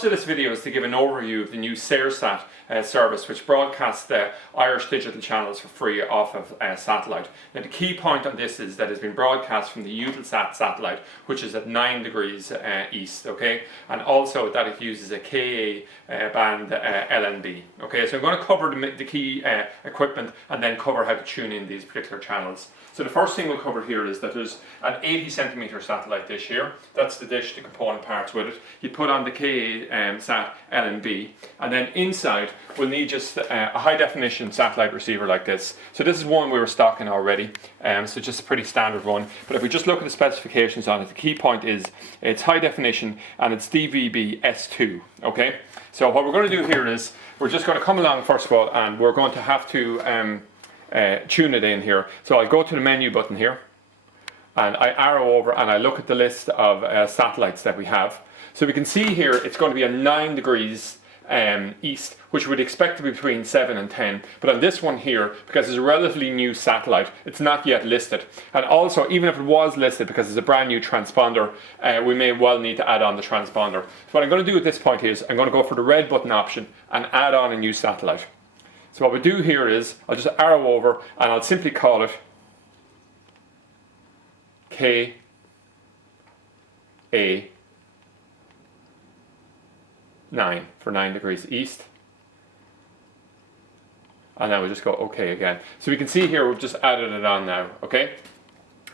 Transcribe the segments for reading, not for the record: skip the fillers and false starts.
The purpose of this video is to give an overview of the new Saorsat service, which broadcasts the Irish digital channels for free off of satellite. Now the key point on this is that it's been broadcast from the Eutelsat satellite, which is at 9 degrees east, okay? And also that it uses a Ka band LNB, okay? So I'm going to cover the key equipment and then cover how to tune in these particular channels. So the first thing we'll cover here is that there's an 80 centimetre satellite dish here. That's the dish, the component parts with it. You put on the Ka sat LNB, and then inside we'll need just a high definition satellite receiver like this. So this is one we were stocking already, so just a pretty standard one. But if we just look at the specifications on it, the key point is it's high definition and it's DVB S2, okay? So what we're going to do here is we're just going to come along first of all, and we're going to have to tune it in here. So I'll go to the menu button here and I arrow over and I look at the list of satellites that we have. So we can see here it's going to be a 9 degrees east, which we'd expect to be between 7 and 10. But on this one here, because it's a relatively new satellite, it's not yet listed. And also, even if it was listed, because it's a brand new transponder, we may well need to add on the transponder. So what I'm going to do at this point is I'm going to go for the red button option and add on a new satellite. So what we do here is I'll just arrow over and I'll simply call it KA9 for 9 degrees east. And then we'll just go OK again. So we can see here we've just added it on now, okay?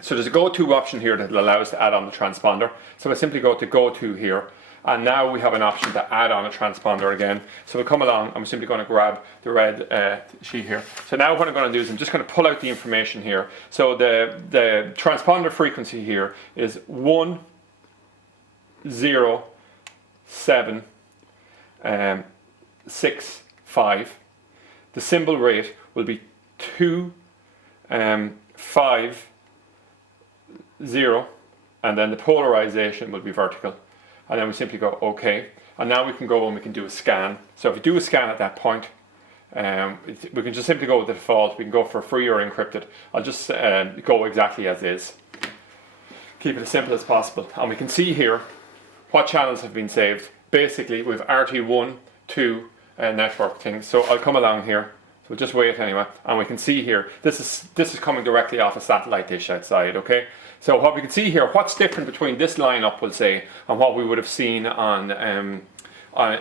So there's a go-to option here that will allow us to add on the transponder. So I simply go to go-to here. And now we have an option to add on a transponder again. So we'll come along, I'm simply going to grab the red sheet here. So now what I'm going to do is I'm just going to pull out the information here. So the transponder frequency here is 10765. The symbol rate will be 250, and then the polarization will be vertical. And then we simply go OK, and now we can go and we can do a scan. So if you do a scan at that point, we can just simply go with the default. We can go for free or encrypted. I'll just go exactly as is. Keep it as simple as possible. And we can see here what channels have been saved. Basically, we have RTE 2 network things. So I'll come along here. So we'll just wait anyway, and we can see here, this is coming directly off a satellite dish outside, okay? So what we can see here, what's different between this lineup, we'll say, and what we would have seen on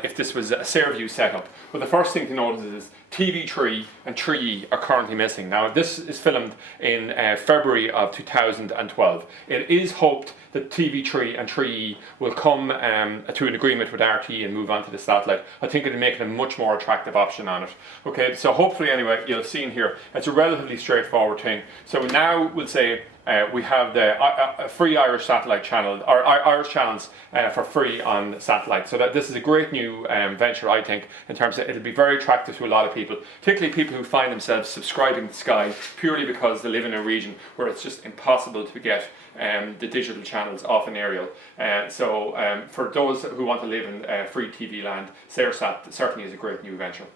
if this was a Saorview setup. Well, the first thing to notice is TV3 and 3E are currently missing. Now, this is filmed in February of 2012. It is hoped that TV3 and 3E will come to an agreement with RTE and move on to the satellite. I think it'll make it a much more attractive option on it. Okay, so hopefully anyway, you'll have seen here, it's a relatively straightforward thing. So now we'll say we have the free Irish satellite channel, or Irish channels for free on satellite. So that this is a great new venture, I think, in terms of it'll be very attractive to a lot of people, particularly people who find themselves subscribing to Sky purely because they live in a region where it's just impossible to get the digital channels off an aerial. So for those who want to live in free TV land, Saorsat certainly is a great new venture.